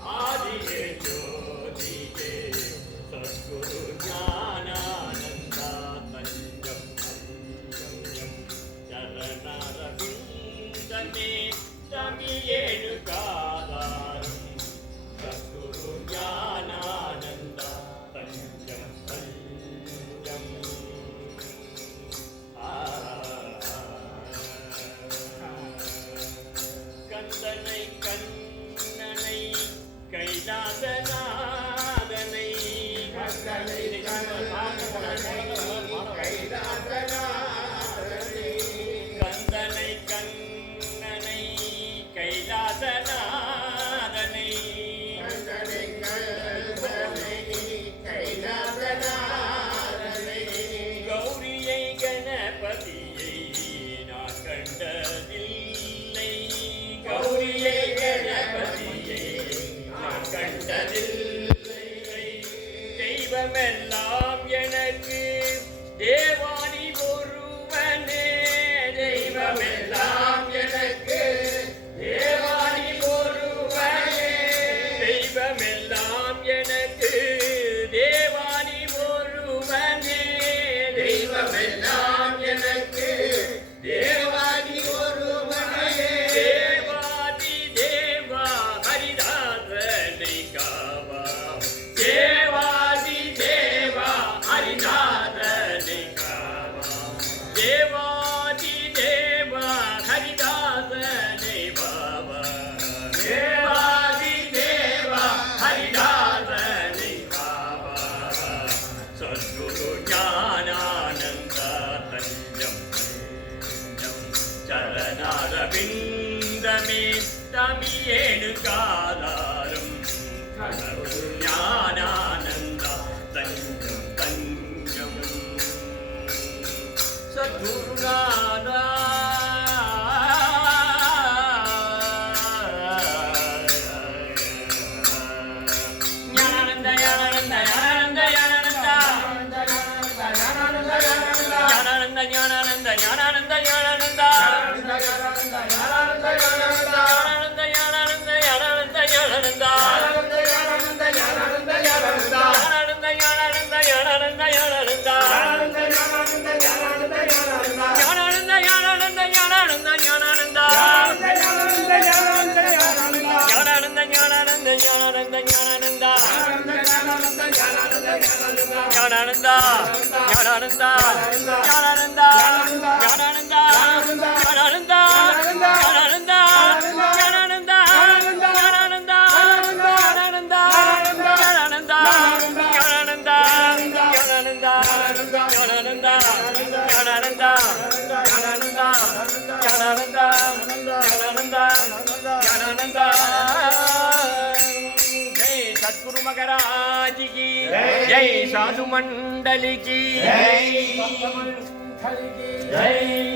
आदिये ज्योतिये सद्गुरु ज्ञानानंदा तंजम चरणरविंदमे तमियेनु कादारम सद्गुरु ज्ञानानंदा तंजम तंजम கந்தனை கண்ணனை கைலாசநாதனை கந்தனை கந்தனை கண்ணனை கைலாசநாதனை கௌரியை கணபதியை நான் கண்டதில்லை கௌரியை கணபதியை நான் கண்டதில்லை தெய்வமெல்லாம் எனக்கு தேவானி ஒருவனே தெய்வமெல்லாம் எனக்கு தேவானி ஒருவனே தெய்வமெல்லாம் எனக்கு தேவானி ஒருவனே தெய்வமெல்லாம் எனக்கு தேவானி ஒருவனே தேவாதி தேவா ஹரிநாதனை காவா தேவாதி தேவா ஹரிநாதனை காவா தேவாதி தேவா ஹரிநாதனை பாவா தேவாதி தேவா ஹரிநாதனை பாவா சத்குரு ஞானானந்த தஞ்சம் சரணாரவிந்தமே தமியேனு காதாரம் சத்குரு ஞானானந்த தஞ்சம் தஞ்சம் சத்குருநாதா ஞானானந்த ஞானானந்த ஞானானந்த ஞானானந்த ஞானானந்த ஞானானந்த ஞானானந்த ஞானானந்த ஞானானந்தா ஞானானந்தா ஞானானந்தா ஞானானந்தா ஞானானந்தா ஞானானந்தா ஞானானந்தா ஞானானந்தா ஞானானந்தா ஞானானந்தா ஞானானந்தா ஞானானந்தா ஞானானந்தா ஞானானந்தா ஞானானந்தா ஞானானந்தா ஞானானந்தா ஞானானந்தா जय सद्गुरु महाराज की जय साधु मंडली की जय।